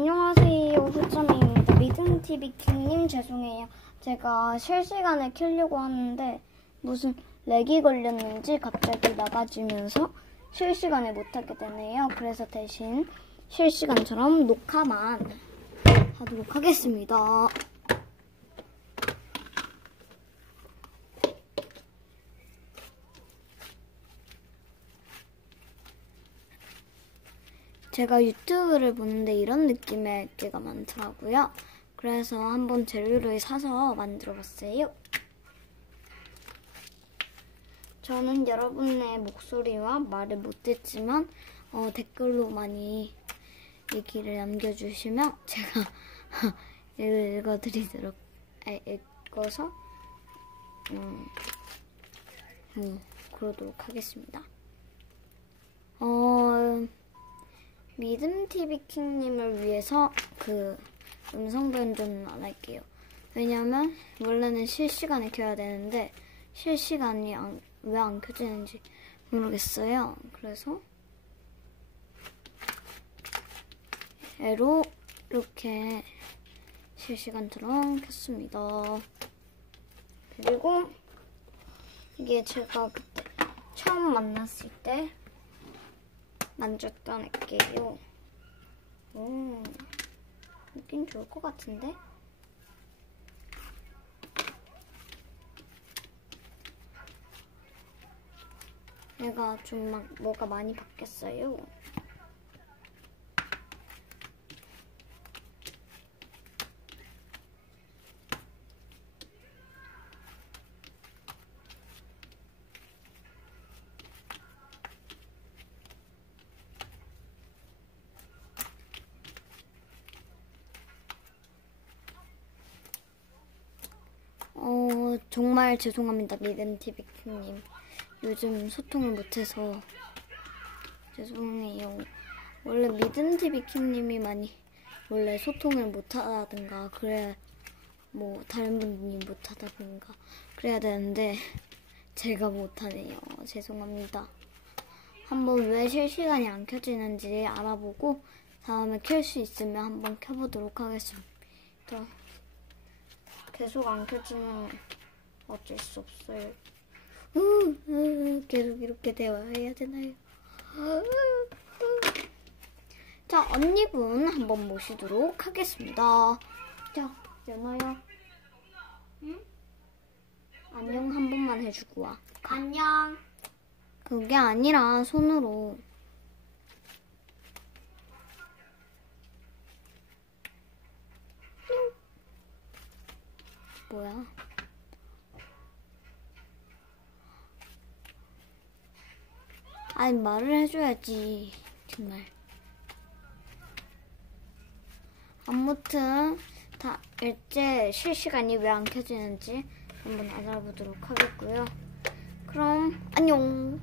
안녕하세요. 후점입니다. 미든TV 킹님 죄송해요. 제가 실시간에 켜려고 하는데 무슨 렉이 걸렸는지 갑자기 나가지면서 실시간에 못하게 되네요. 그래서 대신 실시간처럼 녹화만 하도록 하겠습니다. 제가 유튜브를 보는데 이런 느낌의 액기가 많더라고요. 그래서 한번 재료를 사서 만들어 봤어요. 저는 여러분의 목소리와 말을 못했지만 어, 댓글로 많이 얘기를 남겨주시면 제가 읽어드리도록 아, 읽어서 음, 음, 그러도록 하겠습니다. 어, 믿음TV 킹님을 위해서 그 음성 변조는 안 할게요. 왜냐면 원래는 실시간에 켜야 되는데 실시간이 왜 안 켜지는지 모르겠어요. 그래서 애로 이렇게 실시간처럼 켰습니다. 그리고 이게 제가 그때 처음 만났을 때 만졌던 액기예요. 오, 느낌 좋을 것 같은데? 얘가 좀 막 뭐가 많이 바뀌었어요. 어, 정말 죄송합니다, 미든TV 큐님. 요즘 소통을 못해서 죄송해요. 원래 큐님이 많이 원래 소통을 못하다든가 그래 뭐 다른 분이 못하다든가 그래야 되는데 제가 못하네요. 죄송합니다. 한번 왜 실시간이 안 켜지는지 알아보고 다음에 켤 수 있으면 한번 켜보도록 하겠습니다. 계속 안 켜지면 어쩔 수 없어요. 계속 이렇게 대화해야 되나요? 자, 언니분 한번 모시도록 하겠습니다. 자, 연아야. 응? 안녕 한 번만 해주고 와. 안녕. 그게 아니라 손으로. 뭐야? 아니 말을 해줘야지 정말. 아무튼 다 일제 실시간이 왜 안 켜지는지 한번 알아보도록 하겠고요. 그럼 안녕.